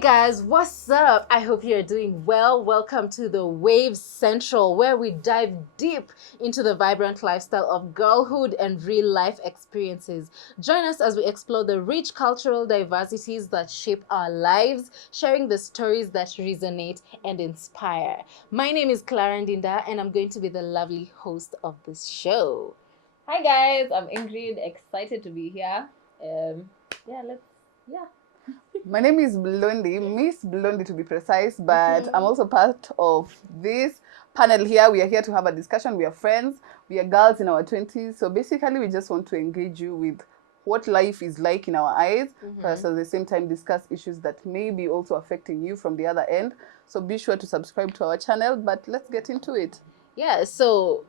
guys, what's up? I hope you're doing well. Welcome to the Wave Central, where we dive deep into the vibrant lifestyle of girlhood and real life experiences. Join us as we explore the rich cultural diversities that shape our lives, sharing the stories that resonate and inspire. My name is Clara Ndinda, and I'm going to be the lovely host of this show. Hi guys, I'm Ingrid, excited to be here. My name is Blondie, Miss Blondie to be precise, but I'm also part of this panel here. We are here to have a discussion. We are friends. We are girls in our 20s. So basically, we just want to engage you with what life is like in our eyes, plus at the same time discuss issues that may be also affecting you from the other end. So be sure to subscribe to our channel, but let's get into it. Yeah, so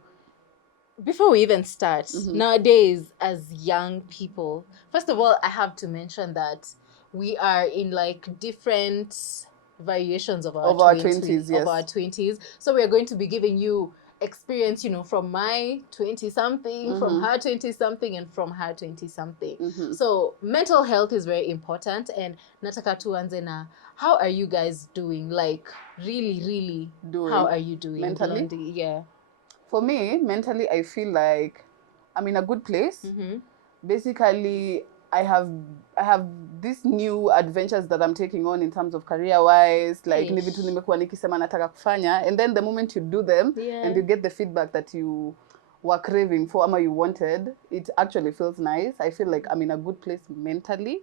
before we even start, nowadays as young people, first of all, I have to mention that we are in like different variations of our 20s, yes. of our 20s. So we are going to be giving you experience, from my 20 something, from her 20 something, and from her 20 something. So mental health is very important, and nataka tuanze na, how are you guys doing? Like really how are you doing mentally? Blondie? Yeah. For me, mentally, I feel like I'm in a good place. Basically, I have these new adventures that I'm taking on in terms of career-wise, like ni vitu nimekuwa nikisema nataka kufanya, and then the moment you do them and you get the feedback that you were craving for or you wanted, it actually feels nice. I feel like I'm in a good place mentally.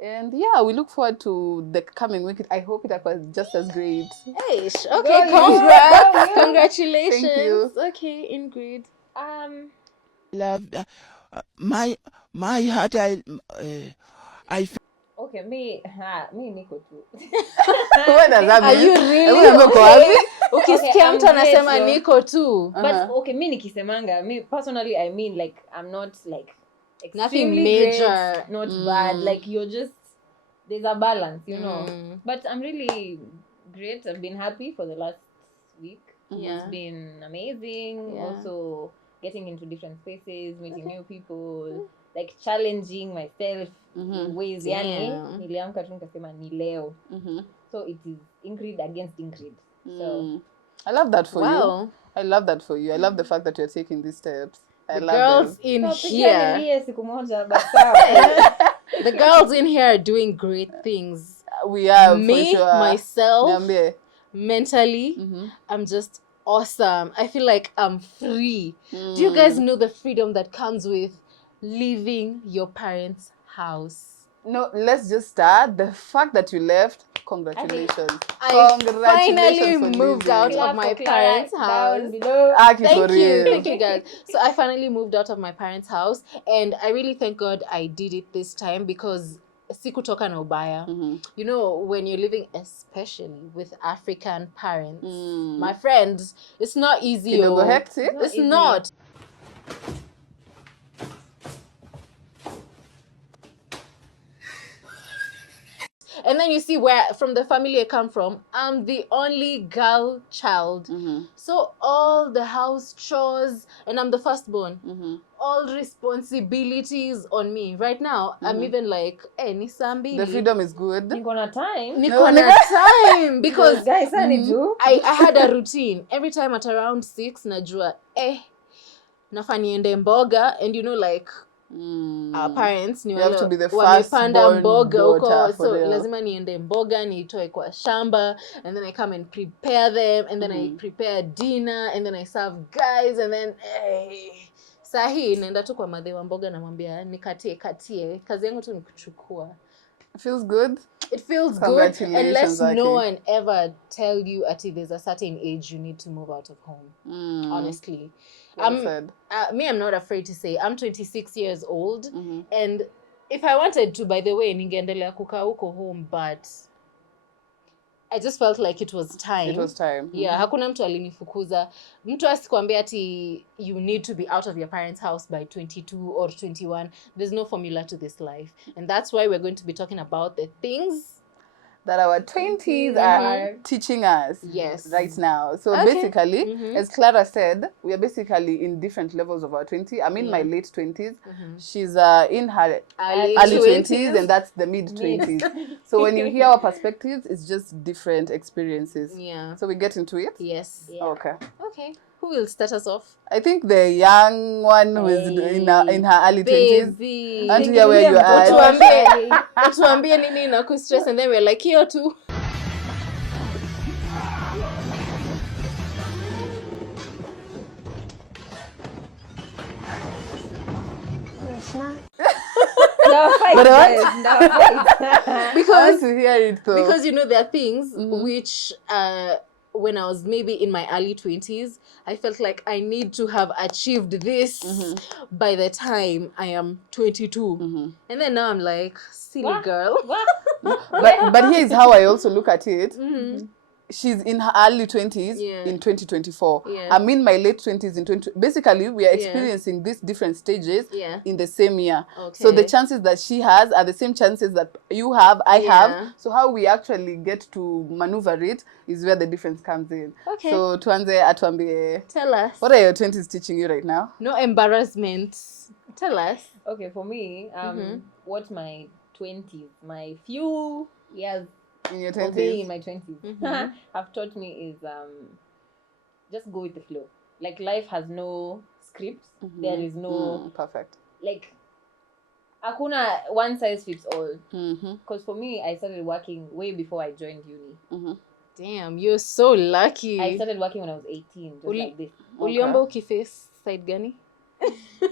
And yeah, we look forward to the coming week. I hope it was just as great. Hey, okay, congrats. Congratulations. Thank you. Okay, Ingrid. Love my heart. I Okay, me niko tu. What does that mean? Are you really Hebu okay? wapi? Ukisikia I'm mtu anasema great, so- niko tu. But okay, me nikisemanga, me personally, I mean, like, I'm not like Nothing extremely major. great, not bad. Like, you're just, there's a balance, you know. But I'm really great. I've been happy for the last week. Yeah. It's been amazing. Yeah. Also, getting into different spaces, meeting new people, like challenging myself in ways. Yani, Damn. niliamka tu nikasema ni leo. So it is Ingrid against Ingrid. So I love that for you. Wow. I love that for you. I love the fact that you're taking these steps. I The love girls them. in pia here. nilie siku moja, but sawa. The girls in here are doing great things. We are Me, for sure. myself, Niambie. mentally, I'm just awesome. I feel like I'm free. Do you guys know the freedom that comes with leaving your parents' house? No, let's just start. The fact that you left, congratulations. I Congratulations finally for moved leaving. out Clap of my for Clara parents' house. down below. Aki for Thank real. you guys. So I finally moved out of my parents' house, and I really thank God I did it this time because sikutoka na ubaya. You know, when you're living especially with African parents, my friends, it's not easy. Kidogo hectic. It's not. And then you see where from the family I come from, I'm the only girl child. So all the house chores, and I'm the firstborn. All responsibilities on me. Right now, I'm even like, ni saa mbili. The freedom is good. Niko na time. Niko na time because Guys, I need you. I had a routine. Every time at around 6, najua, nafaa niende mboga, and like our parents ni You have to be the wamepanda firstborn mboga huko, daughter, for so real. lazima niende mboga nitoe kwa shamba, and then I come and prepare them, and then I prepare dinner, and then I serve guys, and then sahi naenda tu kwa madhe wa mboga namwambia nikatie kazi yangu tu ni kuchukua. It feels good. It feels good, unless no one ever tell you at there's a certain age you need to move out of home. Honestly. Well said. I'm not afraid to say I'm 26 years old, and if I wanted to, by the way, ningeendelea kukaa huko home, but I just felt like it was time. It was time. Yeah, hakuna mtu alinifukuza. Mtu asikwambia ati you need to be out of your parents' house by 22 or 21. There's no formula to this life. And that's why we're going to be talking about the things that our 20s are teaching us Yes. right now. So Okay. basically, as Clara said, we are basically in different levels of our 20s. I'm in my late 20s. She's in her Early early 20s, 20s. and that's the mid 20s. So when you hear our perspectives, it's just different experiences. Yeah. So we get into it? Yes. Yeah. Okay. Okay. Who will start us off? I think the young one who is in her early 20s. Baby. And hear where you are. Utuambie nini na kustress, and then we're like, here too. But I want to hear it though. Because there are things which when I was maybe in my early 20s, I felt like I need to have achieved this by the time I am 22. And then now I'm like, silly girl. But here's how I also look at it. She's in her early 20s in 2024. Yeah. I'm in my late 20s in 20. Basically, we are experiencing these different stages in the same year. Okay. So the chances that she has are the same chances that you have, I have. So how we actually get to maneuver it is where the difference comes in. Okay. So tuanze atuambie, Tell us. what are your 20s teaching you right now? No embarrassment. Tell us. Okay, for me, what my 20s, my few years In your of being in 20s? my 20s have taught me is just go with the flow. Like, life has no scripts. There is no Perfect. like hakuna one size fits all. Mm-hmm. Because for me, I started working way before I joined uni. Damn, you're so lucky. I started working when I was 18, just like this. Uliomba ukiface side gani?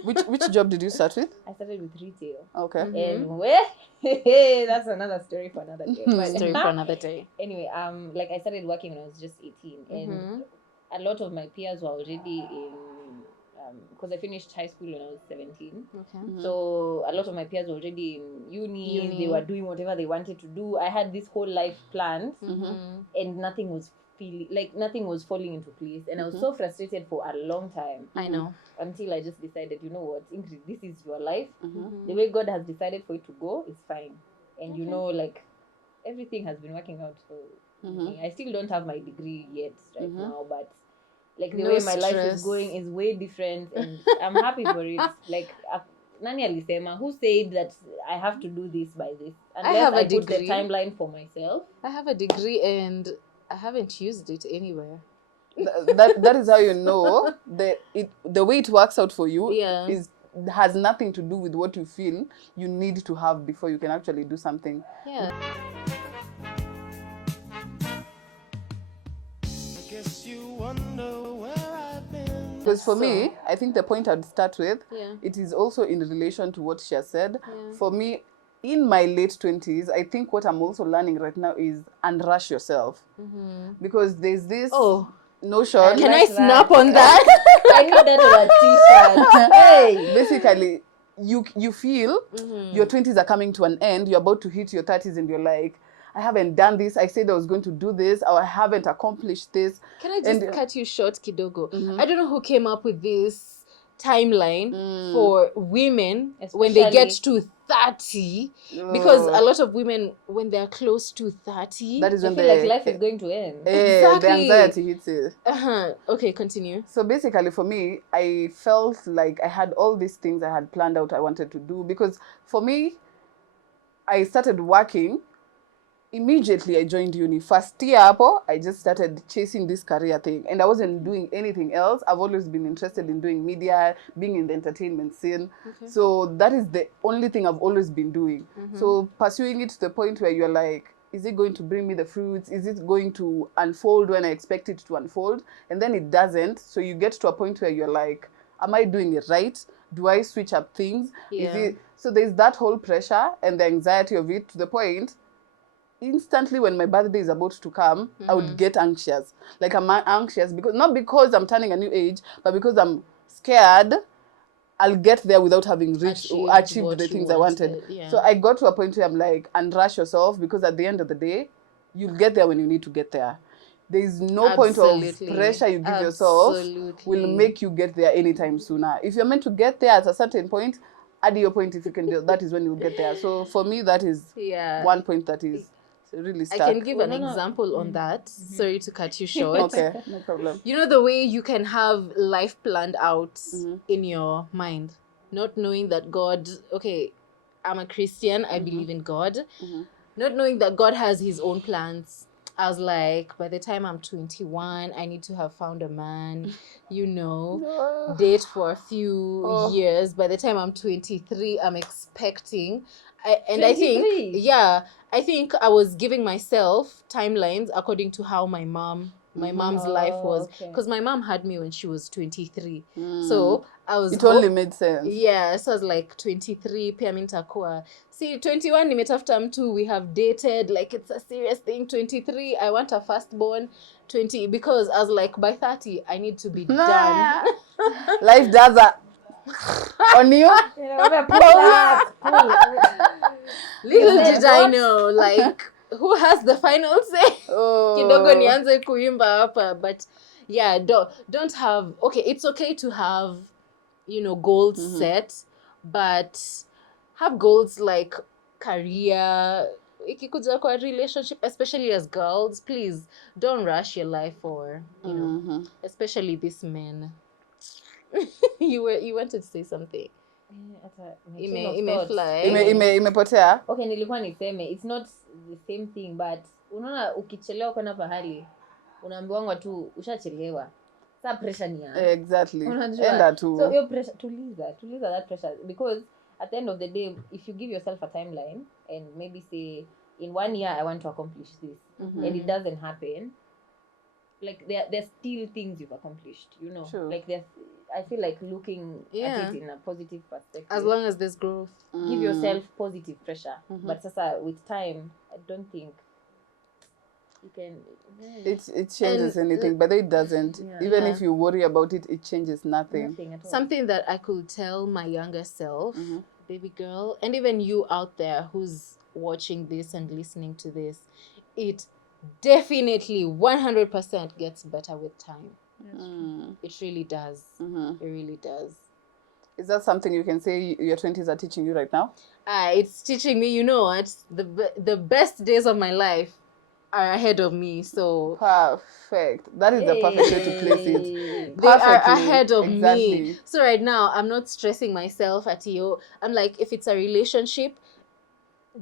Which job did you start with? I started with retail. Okay. And where that's another story for another day. But Story for another day. anyway, like I started working when I was just 18, and a lot of my peers were already in because I finished high school when I was 17. Okay. So a lot of my peers were already in uni. They were doing whatever they wanted to do. I had this whole life planned, and nothing was falling into place, and I was so frustrated for a long time. I know. Until I just decided, you know what, Ingrid, this is your life. The way God has decided for it to go is fine. And like everything has been working out for me. I still don't have my degree yet now, but like the way my life is going is way different, and I'm happy for it. Like nani alisema, who said that I have to do this by this? Unless I put the timeline for myself. I have a degree and I haven't used it anywhere. That is how you know the way it works out for you has nothing to do with what you feel you need to have before you can actually do something. Yeah. Because for me, I think the point I'd start with, Yeah. it is also in relation to what she has said. For me, in my late 20s, I think what I'm also learning right now is unrush yourself. Because there's this notion. Can I snap on that? I need that on a t-shirt. Hey! Basically, you feel your 20s are coming to an end, you're about to hit your 30s, and you're like, I haven't done this. I said I was going to do this, or I haven't accomplished this. Can I just cut you short, Kidogo? I don't know who came up with this timeline for women when they get to 30. Because a lot of women, when they're close to 30, that is when like life is going to end. The anxiety hits it. Okay, continue. So basically for me, I felt like I had all these things I had planned out I wanted to do. Because for me, I started working. Immediately I joined uni. First year, I just started chasing this career thing, and I wasn't doing anything else. I've always been interested in doing media, being in the entertainment scene. So that is the only thing I've always been doing. So pursuing it to the point where you're like, is it going to bring me the fruits? Is it going to unfold when I expect it to unfold? And then it doesn't. So you get to a point where you're like, am I doing it right? Do I switch up things? So there's that whole pressure and the anxiety of it, to the point instantly when my birthday is about to come, I would get anxious. Like, I'm anxious because not because I'm turning a new age, but because I'm scared I'll get there without having achieved the things I wanted. So I got to a point where I'm like, unrush yourself, because at the end of the day, you'll get there when you need to get there. There is no point of pressure you give yourself will make you get there anytime sooner. If you're meant to get there at a certain point, at your point, if you can do that, is when you'll get there. So for me, that is one point that is really I stuck. can give an No, no. example on that. Sorry to cut you short. Okay, no problem. You know the way you can have life planned out Mm-hmm. in your mind, not knowing that God, okay, I'm a Christian, I believe in God, not knowing that God has his own plans. I was like, by the time I'm 21, I need to have found a man, date for a few years. By the time I'm 23, I'm expecting. I think, 23? I think I was giving myself timelines according to how my mom's life was. Okay. Because my mom had me when she was 23. So I was... It only made sense. Yeah, so I was like 23, pia mi nitakuwa. See, 21 nimetafuta mtu, we have dated, like it's a serious thing. 23, I want a firstborn. 20, because I was like, by 30, I need to be done. Life does that. On you? Little did I know, like, who has the final say? Kidogo nianze kuimba hapa. But yeah, don't have... Okay, it's okay to have, goals set, but have goals like career. Ikikuja kwa relationship, especially as girls, please don't rush your life for, especially these men. You wanted to say something. Imepotea. Okay, nilikuwa niseme it's not the same thing, but unaona ukichelewa kwenda pahali unaambiwa tu ushachelewa. Sa pressure ni ya. Exactly. Enda tu. So your pressure, tuliza that pressure, because at the end of the day, if you give yourself a timeline and maybe say in 1 year I want to accomplish this, and it doesn't happen, like there's still things you've accomplished, True. Like I feel like looking at it in a positive perspective. As long as there's growth. Give yourself positive pressure. But sasa with time, I don't think you can... It changes anything, but it doesn't. Even if you worry about it, it changes nothing. Nothing at all. Something that I could tell my younger self, baby girl, and even you out there who's watching this and listening to this, it definitely 100% gets better with time. It really does. It really does. Is that something you can say your 20s are teaching you right now? It's teaching me, you know what? The best days of my life are ahead of me. So perfect. That is the perfect way to place it. They are ahead of me. So right now, I'm not stressing myself at you. I'm like, if it's a relationship,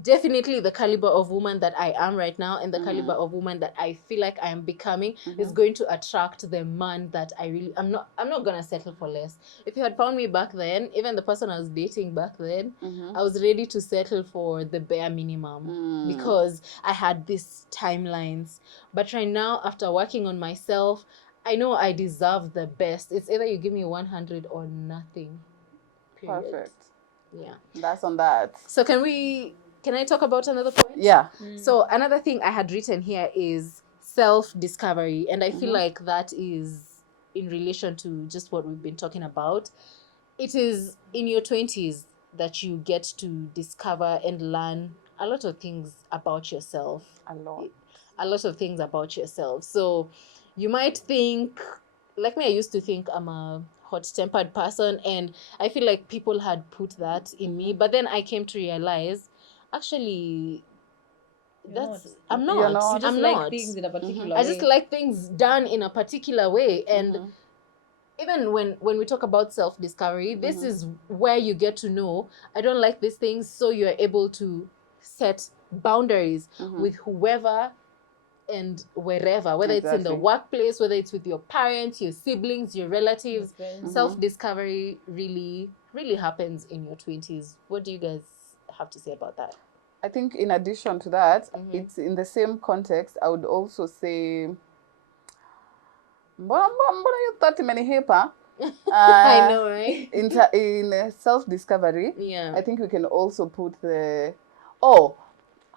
definitely the caliber of woman that I am right now and the caliber of woman that I feel like I am becoming is going to attract the man that I'm not gonna settle for less. If you had found me back then, even the person I was dating back then, I was ready to settle for the bare minimum because I had these timelines. But right now, after working on myself, I know I deserve the best. It's either you give me 100 or nothing. Period. Perfect. Yeah. That's on that. So can I talk about another point? Yeah. So another thing I had written here is self-discovery. And I feel like that is in relation to just what we've been talking about. It is in your 20s that you get to discover and learn a lot of things about yourself. A lot of things about yourself. So you might think, like me, I used to think I'm a hot-tempered person. And I feel like people had put that in me. But then I came to realize, actually, I'm not. You just like things in a particular way. I just like things done in a particular way. And even when we talk about self-discovery, this is where you get to know, I don't like these things, so you're able to set boundaries with whoever and wherever, whether it's in the workplace, whether it's with your parents, your siblings, your relatives. Self-discovery really, really happens in your 20s. What do you guys have to say about that? I think in addition to that, it's in the same context. I would also say, you 30 many hepa. I know, right? In self-discovery, I think we can also put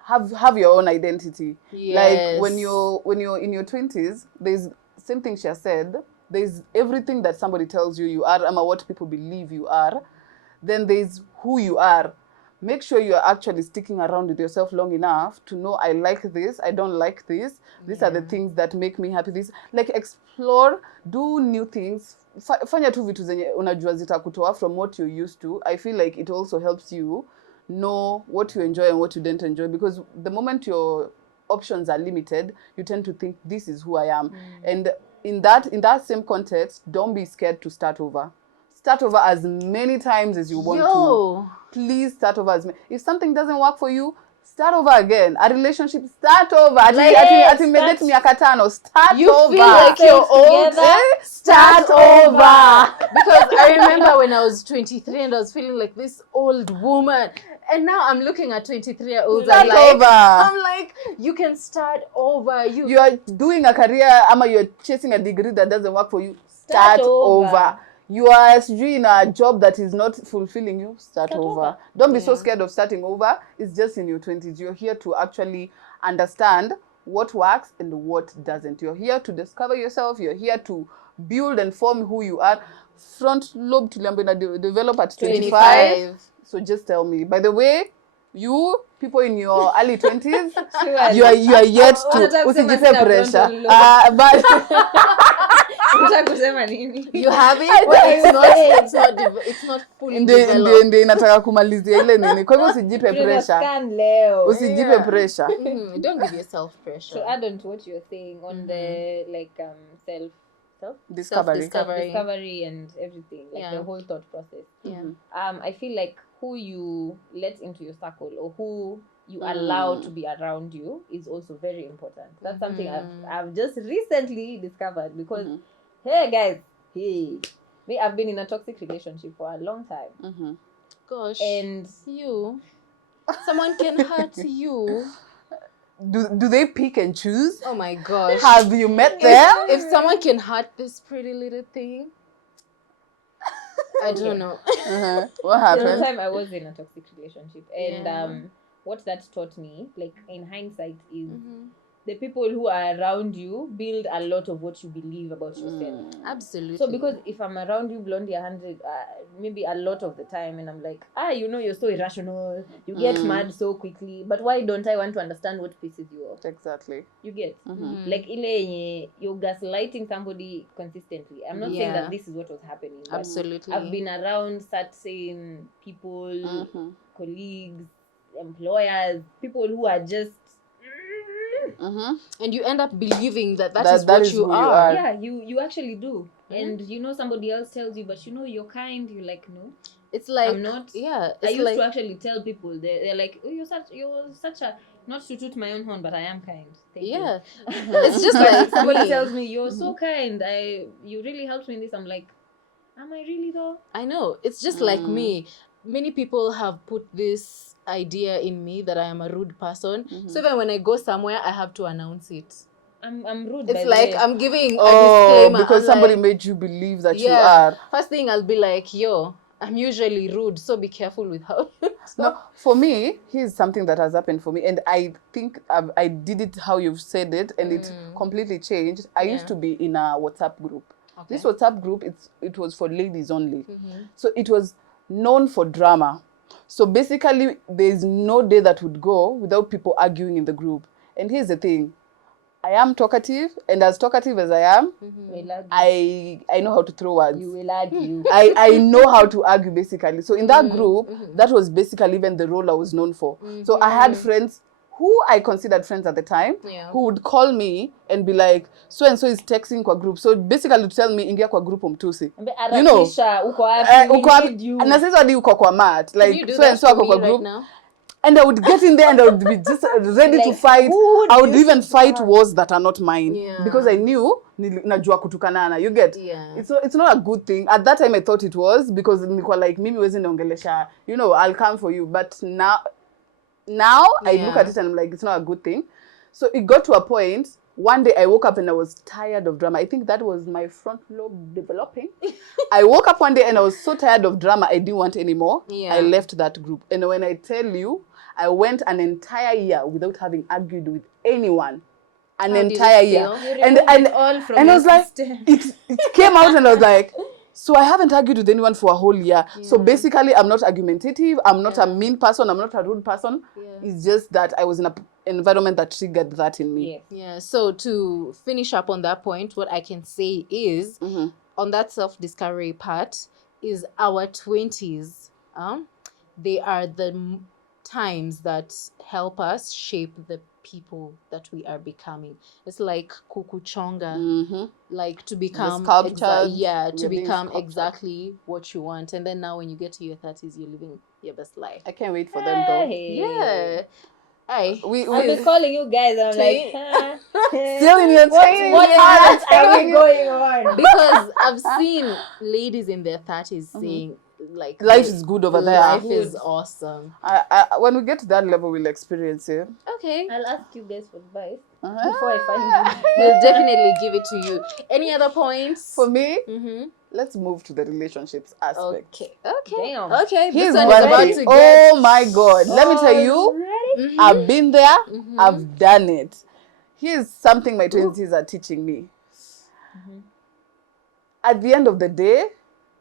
have your own identity. Yes. Like when you're in your 20s, there's same thing she said. There's everything that somebody tells you are, what people believe you are. Then there's who you are. Make sure you're actually sticking around with yourself long enough to know, I like this, I don't like this. These are the things that make me happy. Like explore, do new things. Fanya tu vitu zenye unajua zitakutoa from what you're used to. I feel like it also helps you know what you enjoy and what you don't enjoy, because the moment you're options are limited, you tend to think this is who I am. And in that same context, don't be scared to start over. Start over as many times as you want to. Please start over as many. If something doesn't work for you, start over again. A relationship, start over. Start you over. Feel like you're old, start over. Because I remember when I was 23 and I was feeling like this old woman. And now I'm looking at 23-year-olds. I'm like, you can start over. You are doing a career, you're chasing a degree that doesn't work for you. Start over. You are in a job that is not fulfilling you. Start over. Don't be so scared of starting over. It's just in your 20s. You're here to actually understand what works and what doesn't. You're here to discover yourself. You're here to build and form who you are. Front lobe to develop at 25. So just tell me. By the way, you people in your early 20s, you are yet to usijipe pressure. But you have it, but it's not fully developed. Ndio inataka kumalizia ile nini. Kwa hivyo usijipe pressure. Usijipe pressure. Don't give yourself pressure. To add on to what you're saying on the self-discovery and everything, like the whole thought process. I feel like who you let into your circle or who you allow to be around you is also very important. That's something I've just recently discovered because hey guys, me, I've been in a toxic relationship for a long time. Gosh, and someone can hurt you. Do they pick and choose? Oh my gosh. Have you met them? If someone can hurt this pretty little thing, I don't know. What happened? One time I was in a toxic relationship, and what that taught me, like in hindsight, is the people who are around you build a lot of what you believe about yourself. Absolutely. So because if I'm around you Blondie 100, maybe a lot of the time, and I'm like, you're so irrational, you get mad so quickly, but why don't I want to understand what pisses you off? Exactly. You get? Like you're gaslighting somebody consistently. I'm not saying that this is what was happening. Absolutely. I've been around certain people, colleagues, employers, people who are just and you end up believing that is what you are. Yeah, you actually do. And somebody else tells you, but you're kind. You're like, no, it's like I'm not. Yeah, I used to actually tell people, they're like, oh, you're such a, not to toot my own horn, but I am kind. Thank you. It's just like somebody tells me you're so kind, you really helped me in this. I'm like, am I really though? I know. It's just like me. Many people have put this idea in me that I am a rude person. So even when I go somewhere, I have to announce it. I'm rude. It's like I'm giving a disclaimer. Because somebody made you believe that you are. First thing I'll be like, I'm usually rude, so be careful with how you talk. No, for me, here's something that has happened for me, and I think I did it how you've said it, and it completely changed. I used to be in a WhatsApp group. Okay. This WhatsApp group, it was for ladies only. So it was known for drama. So basically, there's no day that would go without people arguing in the group. And here's the thing. I am talkative, and as talkative as I am, I know how to throw words. You will argue. I know how to argue, basically. So in that group, that was basically even the role I was known for. So I had friends who I considered friends at the time, who would call me and be like, so and so is texting kwa group. So basically to tell me, ingia kwa group umtusi. You know, na sasa hadi uko kwa mat, like so and so ako kwa group. Right, and I would get in there and I would be just ready to fight. I would even fight wars that are not mine. Because I knew najua kutukanana. You get? It's not a good thing. At that time I thought it was, because nilikuwa like mimi wezi niongelesha, I'll come for you. But now I look at it and I'm like, it's not a good thing. So it got to a point, one day I woke up and I was tired of drama. I think that was my front lobe developing. I woke up one day and I was so tired of drama, I didn't want anymore. I left that group. And when I tell you, I went an entire year without having argued with anyone. An entire year. And I was like, it came out and I was like, so I haven't argued with anyone for a whole year. So basically, I'm not argumentative. I'm not a mean person. I'm not a rude person. It's just that I was in an environment that triggered that in me. So to finish up on that point, what I can say is, on that self-discovery part, is our 20s. They are the times that help us shape the people that we are becoming. It's like kukuchonga, Mm-hmm. like to become sculptured, to we're being become sculptured. exactly what you want. And then now when you get to your 30s, you're living your best life. I can't wait for them though. Yeah. Hey, I've been calling you guys. I'm like, Still in your what paths are we going on? because I've seen ladies in their 30s saying like Life is good over there. Life is awesome. When we get to that level, we'll experience it. Okay. I'll ask you guys for advice Uh-huh. before I find you. We'll definitely give it to you. Any other points? For me, Mm-hmm. let's move to the relationships aspect. Okay. Damn. Okay. Here's This one one is about thing. to get. Oh my God. Let me tell you, Ready? I've been there. Mhm. I've done it. Here's something my 20s are teaching me. At the end of the day,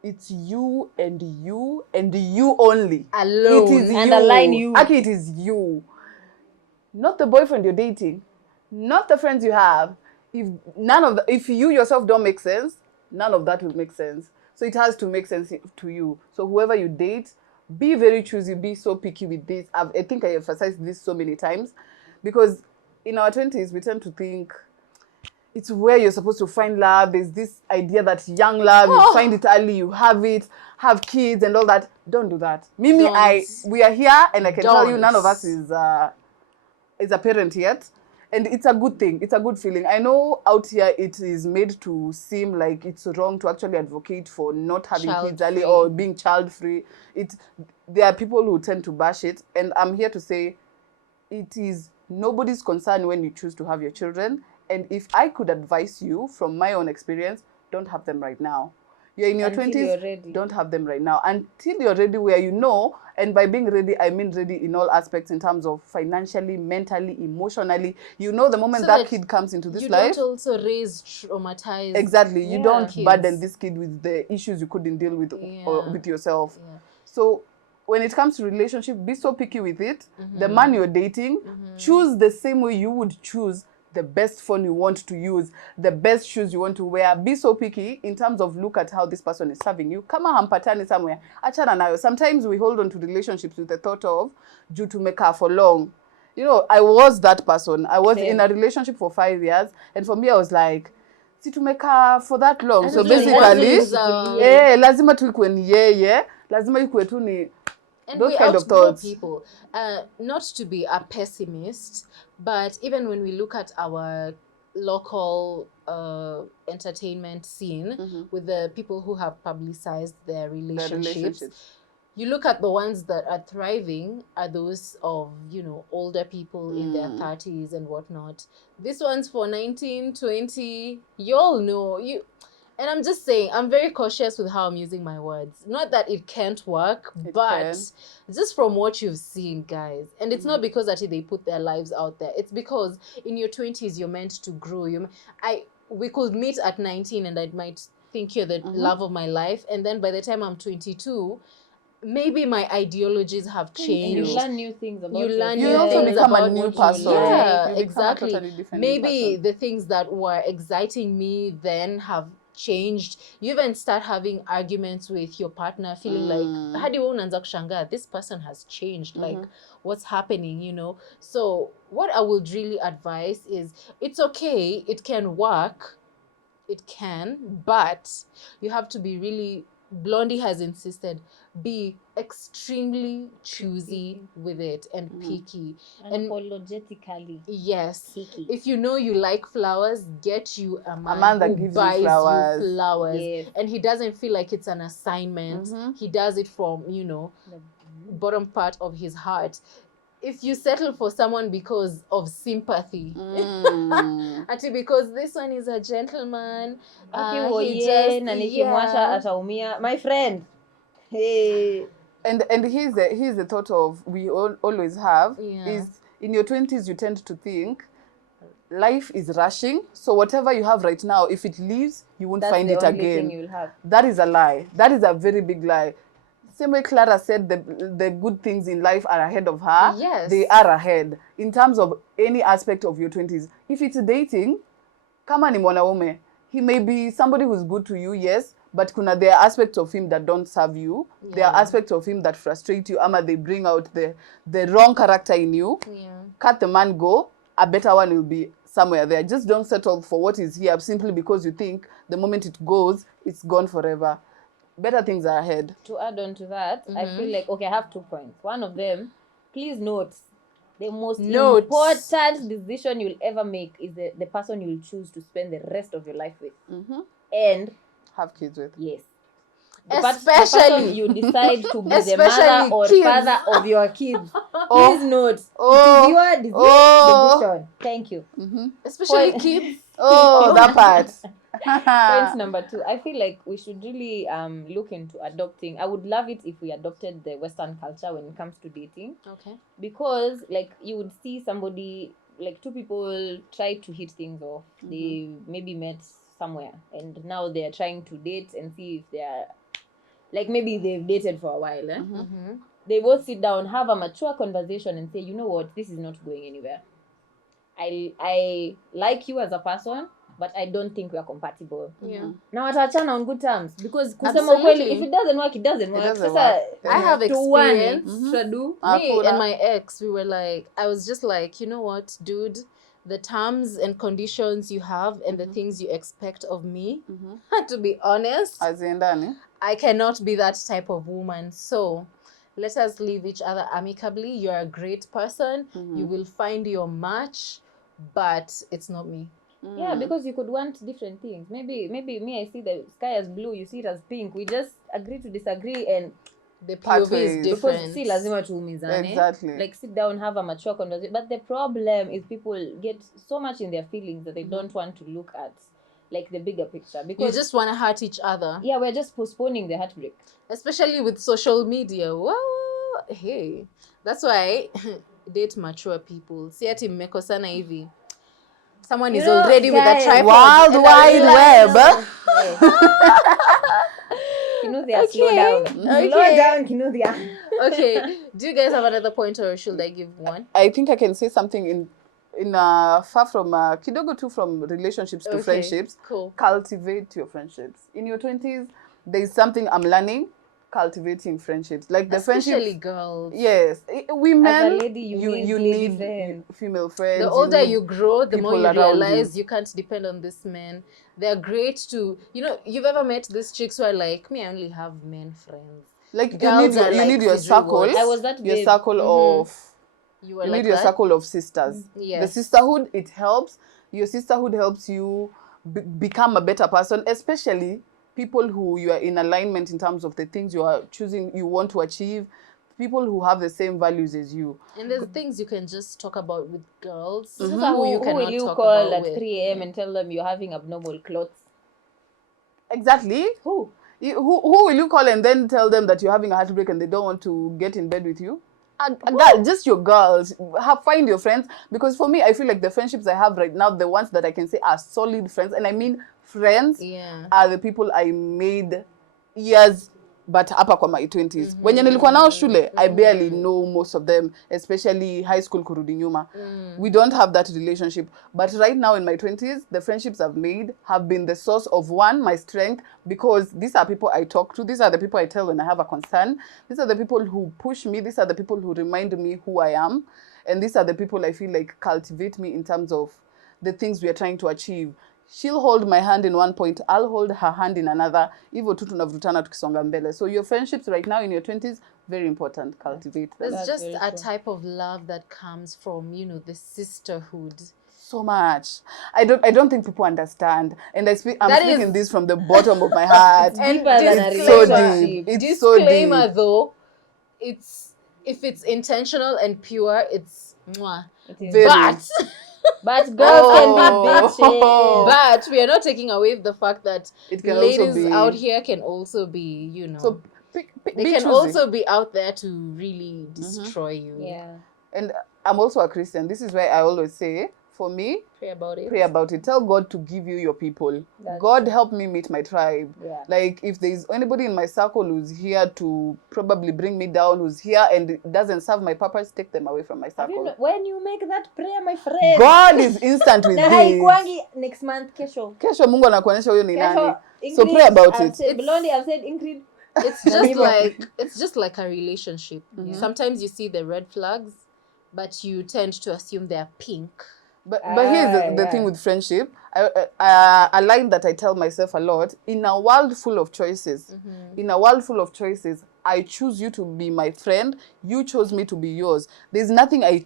it's you and you and you only. Alone. It is Underline you. Aki, it is you. Not the boyfriend you're dating. Not the friends you have. If you yourself don't make sense, none of that will make sense. So it has to make sense to you. So whoever you date, be very choosy, be so picky with this. I think I emphasized this so many times because in our 20s, we tend to think it's where you're supposed to find love. There's this idea that young love, you find it early, you have kids and all that. Don't do that. Mimi, Don't. we are here and I can tell you Don't. none of us is a parent yet. And it's a good thing. It's a good feeling. I know out here it is made to seem like it's wrong to actually advocate for not having kids early Child-free. or being child-free. There are people who tend to bash it. And I'm here to say it is nobody's concern when you choose to have your children. And if I could advise you from my own experience, don't have them right now. You're in your Until 20s, you're ready. don't have them right now. Until you're ready where you know, and by being ready, I mean ready in all aspects in terms of financially, mentally, emotionally. You know the moment So that that kid comes into this you life. don't also raise traumatized. Exactly. You Yeah. don't Kids. burden this kid with the issues you couldn't deal with or Yeah. with yourself. Yeah. So when it comes to relationship, be so picky with it. The man you're dating, choose the same way you would choose the best phone you want to use, the best shoes you want to wear. Be so picky in terms of look at how this person is serving you. Kama hampatani somewhere, achana nayo. Sometimes we hold on to relationships with the thought of due to make her for long. You know, I was that person. I was in a relationship for 5 years, and for me, I was like, si tumeka for that long. So basically, lazima tuikue ni yeye, lazima ikue tu ni And those we kind of outgrow thoughts. people. Not to be a pessimist, but even when we look at our local entertainment scene with the people who have publicized their The relationships, you look at the ones that are thriving are those of, older people in their 30s and whatnot. This one's for 19, 20. You all know. And I'm just saying, I'm very cautious with how I'm using my words. Not that it can't work, but just from what you've seen, guys. And it's not because that they put their lives out there. It's because in your 20s, you're meant to grow. We could meet at 19 and I might think you're the love of my life. And then by the time I'm 22, maybe my ideologies have changed. And you learn new things about yourself. You also become a new person. Yeah, You become a exactly. totally different Maybe person. the things that were exciting me then have changed. You even start having arguments with your partner, feeling like hadi wewe unaanza kushangaa, this person has changed, like what's happening, So what I would really advise is, it's okay, it can work, but you have to be really, Blondie has insisted, be extremely choosy with it and picky. And Unapologetically yes, picky. if you know you like flowers, get you a man that who gives you buys flowers. you flowers. Yes. And he doesn't feel like it's an assignment. He does it from, The bottom part of his heart. If you settle for someone because of sympathy, ati because this one is a gentleman, na nikimwacha ataumia. My friend. Hey. And here's the thought of we always have is in your 20s you tend to think life is rushing, so whatever you have right now, if it leaves, you won't find it again. That's the only thing you'll have. That is a lie. That is a very big lie. Same way Clara said the good things in life are ahead of her. Yes. They are ahead. In terms of any aspect of your 20s. If it's dating, kama ni mwanaume, he may be somebody who's good to you, yes, but there are aspects of him that don't serve you. Yeah. There are aspects of him that frustrate you, ama they bring out the wrong character in you. Yeah. Cut the man go. a better one will be somewhere there. Just don't settle for what is here simply because you think the moment it goes, it's gone forever. Better things are ahead. To add on to that, I feel like, okay, I have 2 points. One of them, please note, the most important decision you'll ever make is the person you'll choose to spend the rest of your life with. And have kids with. Yes. Especially the person you decide to be the mother or father of your kids. Please note, it is your decision. Thank you. Especially kids. That part. Point number 2. I feel like we should really look into adopting. I would love it if we adopted the Western culture when it comes to dating. Okay. Because like you would see somebody, like 2 people try to hit things off. They maybe met somewhere and now they are trying to date and see if they are, like maybe they've dated for a while. They both sit down, have a mature conversation and say, you know what, this is not going anywhere. I like you as a person, but I don't think we are compatible. Now watachana on good terms, because kusema kweli, if it doesn't work, it doesn't work. I have experience. Me and my ex, we were like, I was just like, you know what, dude, the terms and conditions you have and the things you expect of me, to be honest, I cannot be that type of woman. So let us leave each other amicably. You're a great person. You will find your match, but it's not me. Yeah, because you could want different things. Maybe me, I see the sky as blue, you see it as pink. We just agree to disagree, and the POV is different. Because see, lazima tuumizane. Exactly. Like sit down, have a mature conversation. But the problem is people get so much in their feelings that they don't want to look at like the bigger picture. Because you just want to hurt each other. Yeah, we're just postponing the heartbreak. Especially with social media. Well, hey, that's why date mature people. Si ati mmekosana hivi. Someone is already with a tripod. World Wide Web. Kinuthia, slow down. Slow down, Kinuthia. Okay. Do you guys have another point, or should I give one? I think I can say something in far from kidogo too, from relationships to friendships. Cool. Cultivate your friendships. In your 20s, there is something I'm learning. Cultivating friendships, like the especially girls. Yes, women. As a lady, you need female friends. The older you grow, the more you realize you can't depend on this man. They're great to, you've ever met these chicks who are like, me, I only have men friends. Like girls you need your circle. I was that your circle of. You were you like need your that? circle of sisters. Yes. The sisterhood, it helps. Your sisterhood helps you become a better person, especially people who you are in alignment in terms of the things you are choosing, you want to achieve, people who have the same values as you. And there's things you can just talk about with girls. Who will you call at 3 a.m. and tell them you're having abnormal clothes? Exactly. Who will you call and then tell them that you're having a heartbreak and they don't want to get in bed with you? A girl, just your girls. Find your friends. Because for me, I feel like the friendships I have right now, the ones that I can say are solid friends, and I mean friends, are the people I made years but hapa kwa my 20s. Wenye nilikuwa nao shule, I barely know most of them, especially high school kurudi nyuma. We don't have that relationship. But right now in my 20s, the friendships I've made have been the source of, one, my strength, because these are people I talk to. These are the people I tell when I have a concern. These are the people who push me. These are the people who remind me who I am. And these are the people I feel like cultivate me in terms of the things we are trying to achieve. She'll hold my hand in one point, I'll hold her hand in another. Hivyo tu tunavutana tukisonga mbele. So your friendships right now in your 20s, very important. Cultivate them. There's just a type of love that comes from, the sisterhood. So much. I don't think people understand. And I'm speaking this from the bottom of my heart. And it's so deep. It's so deep. Disclaimer though, if it's intentional and pure, it's mwah. But girls can be bitches. But we are not taking away the fact that ladies out here can also be, So they can also be out there to really destroy you. Yeah. And I'm also a Christian. This is why I always say, for me, pray about it. Tell God to give you your people. God help me meet my tribe. Yeah. Like if there's anybody in my circle who's here to probably bring me down, who's here and doesn't serve my purpose, take them away from my circle. When you make that prayer, my friend, God is instant with this. Next month, kesho Mungu anakuonyesha huyo ni nani. So pray about it. Blondie, I've said Ingrid. It's just like a relationship. Sometimes you see the red flags, but you tend to assume they're pink. But here's the thing with friendship. A line that I tell myself a lot: in a world full of choices, I choose you to be my friend. You chose me to be yours. There's nothing I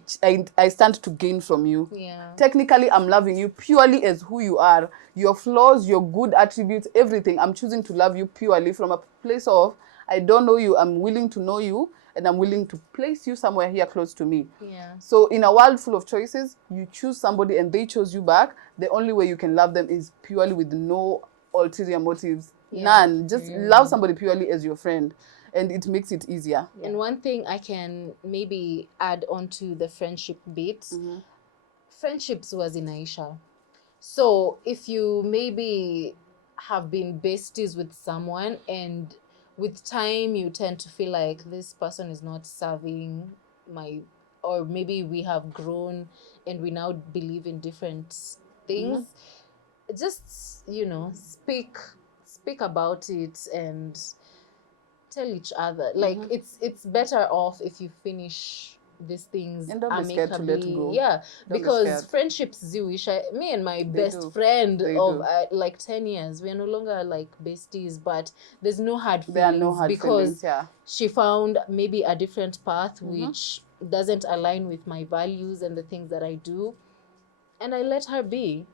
stand to gain from you. Yeah. Technically, I'm loving you purely as who you are. Your flaws, your good attributes, everything. I'm choosing to love you purely from a place of I don't know you. I'm willing to know you, and I'm willing to place you somewhere here close to me. Yeah. So in a world full of choices, you choose somebody and they chose you back. The only way you can love them is purely with no ulterior motives. Yeah. None. Just love somebody purely as your friend. And it makes it easier. And one thing I can maybe add on to the friendship bit, friendships was in Aisha. So if you maybe have been besties with someone and with time you tend to feel like this person is not serving my, or maybe we have grown and we now believe in different things, just speak about it and tell each other. Like it's better off if you finish these things And don't be scared to let go. Yeah, Don't be because scared. friendships, me and my best do. friend They of do. like 10 years, we are no longer like besties, but there's no hard feelings. There are no hard because feelings, yeah. she found maybe a different path which doesn't align with my values and the things that I do, and I let her be.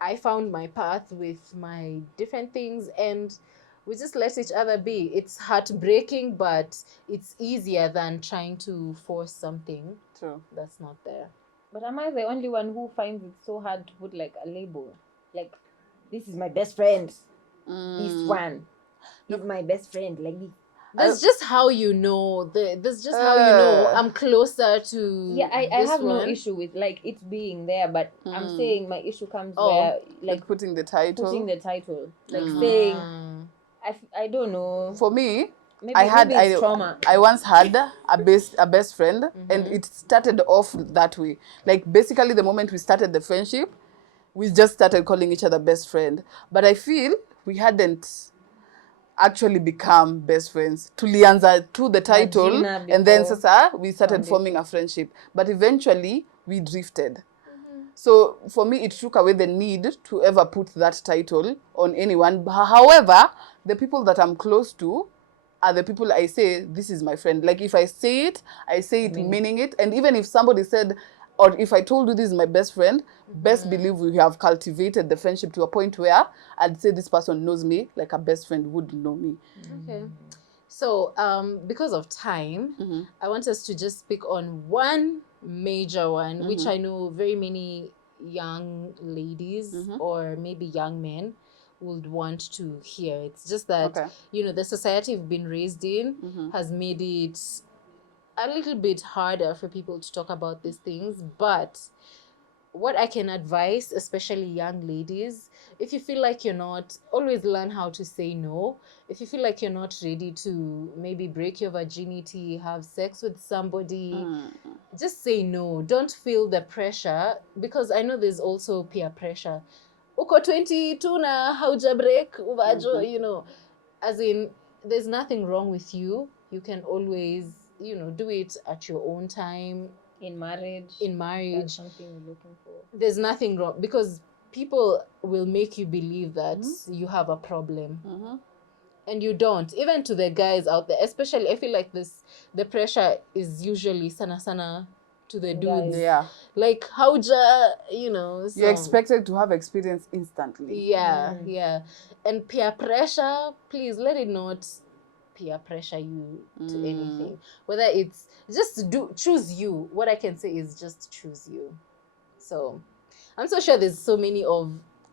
I found my path with my different things, and we just let each other be. It's heartbreaking, but it's easier than trying to force something True. that's not there. But am I the only one who finds it so hard to put like a label? Like, this is my best friend. This one is my best friend. Like this. That's just how you know. That's just how you know I'm closer to. Yeah, I this have no one. issue with like it being there, but I'm saying my issue comes Oh. where Like like putting the title. like saying Ah. I don't know. For me, Maybe it's trauma. I once had a best friend, and it started off that way. Like basically, the moment we started the friendship, we just started calling each other best friend. But I feel we hadn't actually become best friends. Tulianza to the title, Majina and then before sasa we started foundation. forming a friendship. But eventually, we drifted. So for me, it took away the need to ever put that title on anyone. However, the people that I'm close to are the people I say, this is my friend. Like if I say it meaning it. And even if somebody said, or if I told you this is my best friend, best believe we have cultivated the friendship to a point where I'd say this person knows me like a best friend would know me. Okay. So, because of time, I want us to just speak on one major one, which I know very many young ladies or maybe young men would want to hear. It's just that, Okay. the society we've been raised in has made it a little bit harder for people to talk about these things. But what I can advise, especially young ladies, if you feel like you're not, always learn how to say no. If you feel like you're not ready to maybe break your virginity, have sex with somebody, just say no. Don't feel the pressure, because I know there's also peer pressure. Uko 22 na hauja break, uvajo, as in, there's nothing wrong with you. You can always, do it at your own time. In marriage. That's something you're looking for. There's nothing wrong, because people will make you believe that you have a problem. And you don't. Even to the guys out there, especially, I feel like the pressure is usually sana to the dudes. Yeah. Like, howja, You're expected to have experience instantly. Yeah. And peer pressure, please let it not peer pressure you to anything. Whether it's just choose you. What I can say is just choose you. So I'm so sure there's so many of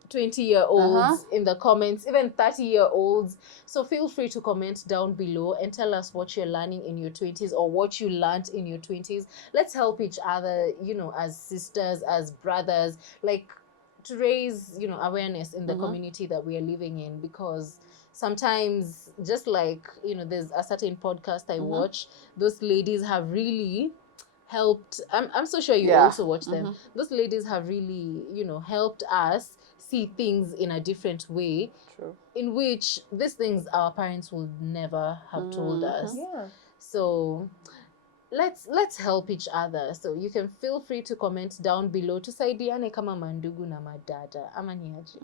20-year-olds in the comments, even 30-year-olds. So feel free to comment down below and tell us what you're learning in your 20s or what you learned in your 20s. Let's help each other, as sisters, as brothers, like to raise, awareness in the community that we are living in, because sometimes, just like, there's a certain podcast I watch, those ladies have really helped. I'm so sure you also watch them. Those ladies have really, helped us see things in a different way. True. In which these things our parents would never have told us. Yeah. So let's help each other. So you can feel free to comment down below. Tusaidiane kama mandugu na madada. Ama ni aje?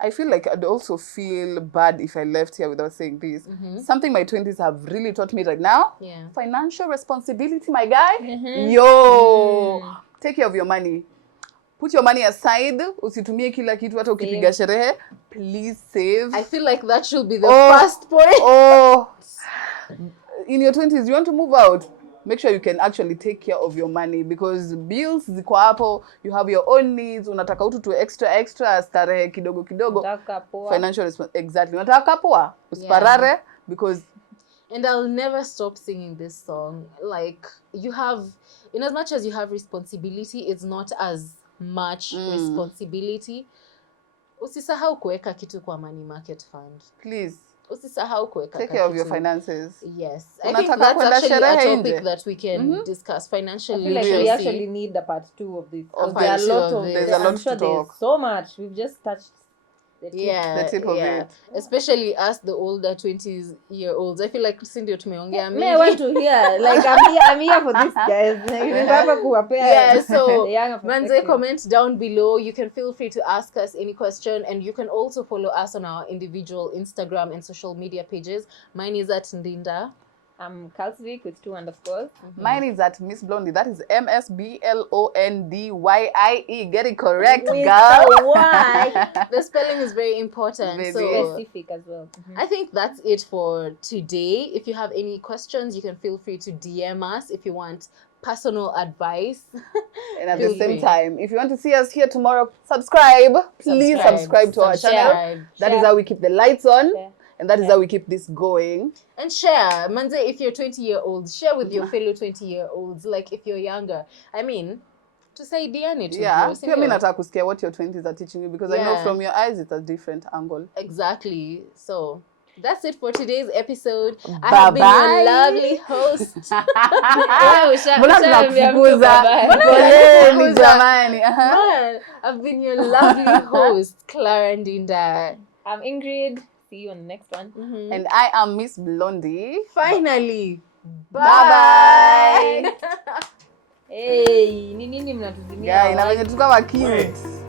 I feel like I'd also feel bad if I left here without saying this. Something my 20s have really taught me right now. Yeah. Financial responsibility, my guy. Yo, take care of your money. Put your money aside. Usitumie kila kitu hata ukipiga sherehe. Please save. I feel like that should be the first point. In your 20s, you want to move out. Make sure you can actually take care of your money because bills ziko hapo, you have your own needs, unataka utu tu extra starehe kidogo. Financial exactly. Unataka poa, usparare because and I'll never stop singing this song. Like you have, in as much as you have responsibility, it's not as much responsibility. Usisahau kuweka kitu kwa money market fund. Please. Usisahau kuweka take care of your finances. Yes. I think that's actually a topic that we can discuss. Financial literacy. Like we actually need a part 2 of this. There's a lot to talk. There's so much. We've just touched the tip of it. Especially us, the older 20-year-olds. I feel like Cindy tumeongea mingi. I want to hear. Like I'm here for this, guys. So manze, comment down below. You can feel free to ask us any question, and you can also follow us on our individual Instagram and social media pages. Mine is at Ndinda. I'm Kalsvik with 2 underscores. Mine is at Miss Blondie. That is MSBLONDYIE. Get it correct, with girl. The spelling is very important. Baby. So specific as well. I think that's it for today. If you have any questions, you can feel free to DM us if you want personal advice. And at the same time, if you want to see us here tomorrow, subscribe. Please subscribe to our channel. That is how we keep the lights on. And that is how we keep this going. And share. Manze, if you're 20-year-olds, share with your fellow 20-year-olds. Like, if you're younger. I mean, tusaidiane tu. Pia mimi nataka kusikia what your 20s are teaching you. Because I know from your eyes, it's a different angle. Exactly. So, that's it for today's episode. Bye-bye. I have been your lovely host. I've been your lovely host, Clara Ndinda. I'm Ingrid. See you on the next one. And I am Miss Blondie. Finally. Bye-bye. Hey, nini mnatuzimia? Yeah, inafanya tukawa cute.